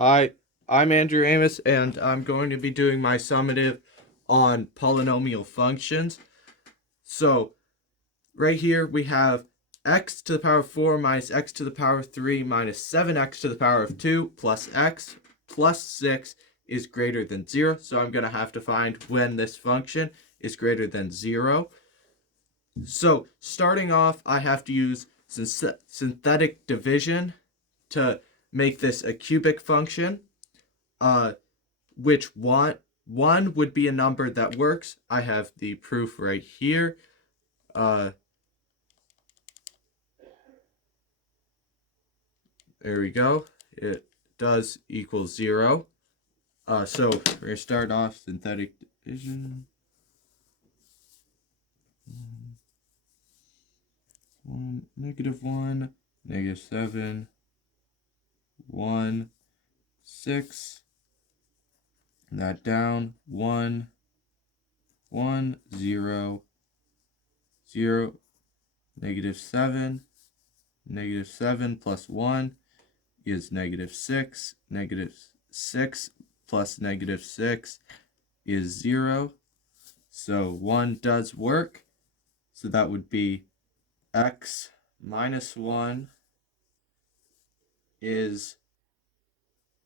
Hi, I'm Andrew Amos, and I'm going to be doing my summative on polynomial functions. So, right here we have x to the power of 4 minus x to the power of 3 minus 7x to the power of 2 plus x plus 6 is greater than 0. So I'm going to have to find when this function is greater than 0. So, starting off, I have to use synthetic division to make this a cubic function. Which one would be a number that works. I have the proof right here. There we go. It does equal 0. So we're going to start off synthetic division. 1, -1, -7, 1, 6. That down. 1, 1, 0, 0, -7. -7 plus 1 is -6. -6 plus -6 is 0. So 1 does work. So that would be x minus 1 is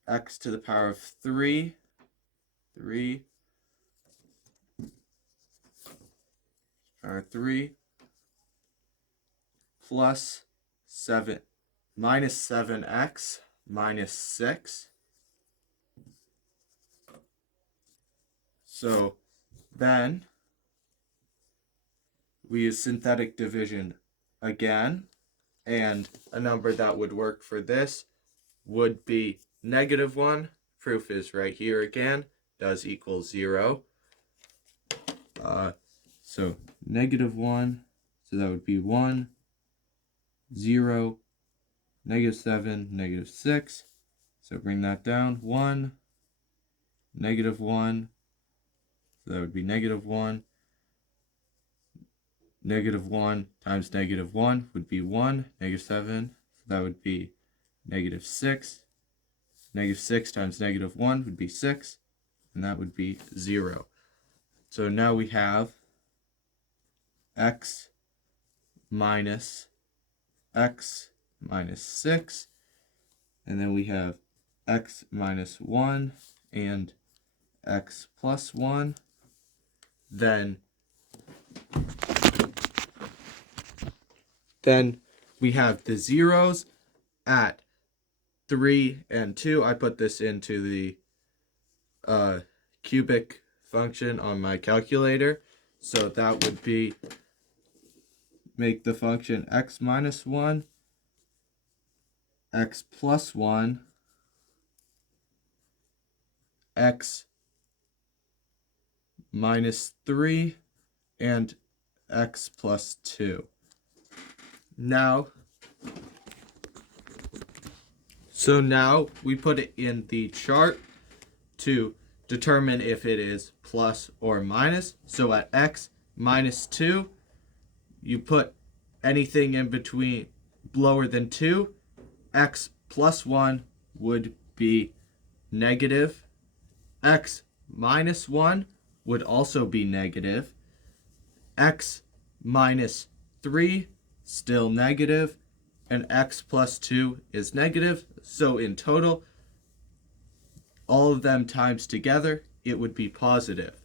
x to the power of 3. 3 power 3 plus 7 minus 7x minus 6. So then we use synthetic division again, and a number that would work for this would be -1. Proof is right here again, does equal 0. So -1, so that would be 1, 0, -7, -6. So bring that down. 1, -1. So that would be -1. -1 times -1 would be 1. -7. So that would be -6. -6 times -1 would be 6. And that would be 0. So now we have x minus 6, and then we have x minus 1 and x plus 1. Then we have the zeros at 3 and 2. I put this into the cubic function on my calculator. So that would be, make the function x minus 1, x plus 1, x minus 3, and x plus 2. Now we put it in the chart to determine if it is plus or minus. So at x minus 2, you put anything in between lower than 2. X plus 1 would be negative. X minus 1 would also be negative. X minus 3, still negative. And x plus 2 is negative. So in total, all of them times together, it would be positive.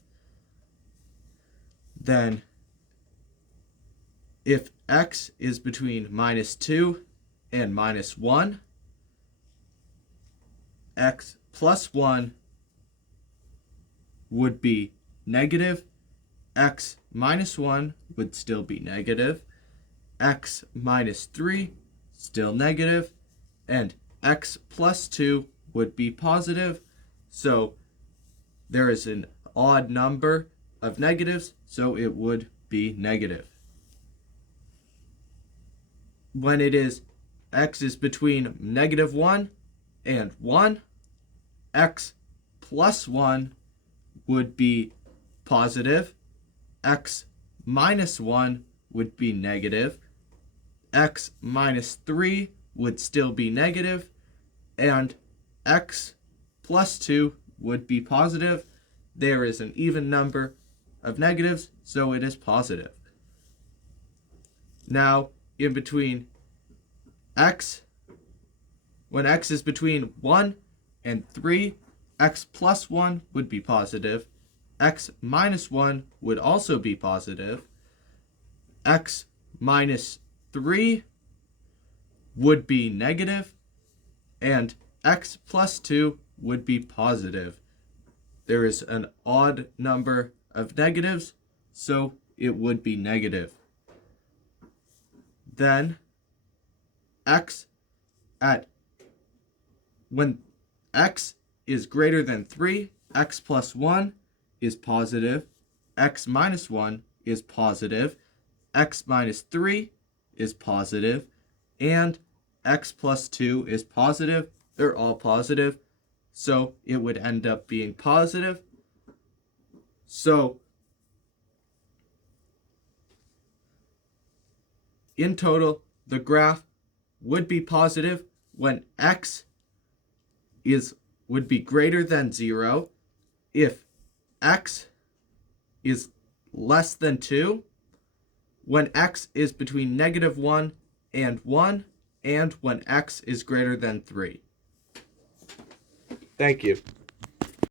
Then, if x is between -2 and -1, x plus 1 would be negative. X minus 1 would still be negative. X minus 3, still negative. And x plus 2 would be positive. So there is an odd number of negatives, so it would be negative. When it is x is between -1 and 1, x plus 1 would be positive. X minus 1 would be negative. X minus 3 would still be negative. And x plus 2 would be positive. There is an even number of negatives, so it is positive. Now, in between x, when x is between 1 and 3, x plus 1 would be positive. X minus 1 would also be positive. X minus 3 would be negative. And x plus 2 would be positive. There is an odd number of negatives, so it would be negative. Then when x is greater than 3, x plus 1 is positive, x minus 1 is positive, x minus 3 is positive, and x plus 2 is positive. They're all positive, so it would end up being positive. So in total, the graph would be positive when x would be greater than 0, if x is less than 2, when x is between negative 1 and 1, and when x is greater than 3. Thank you.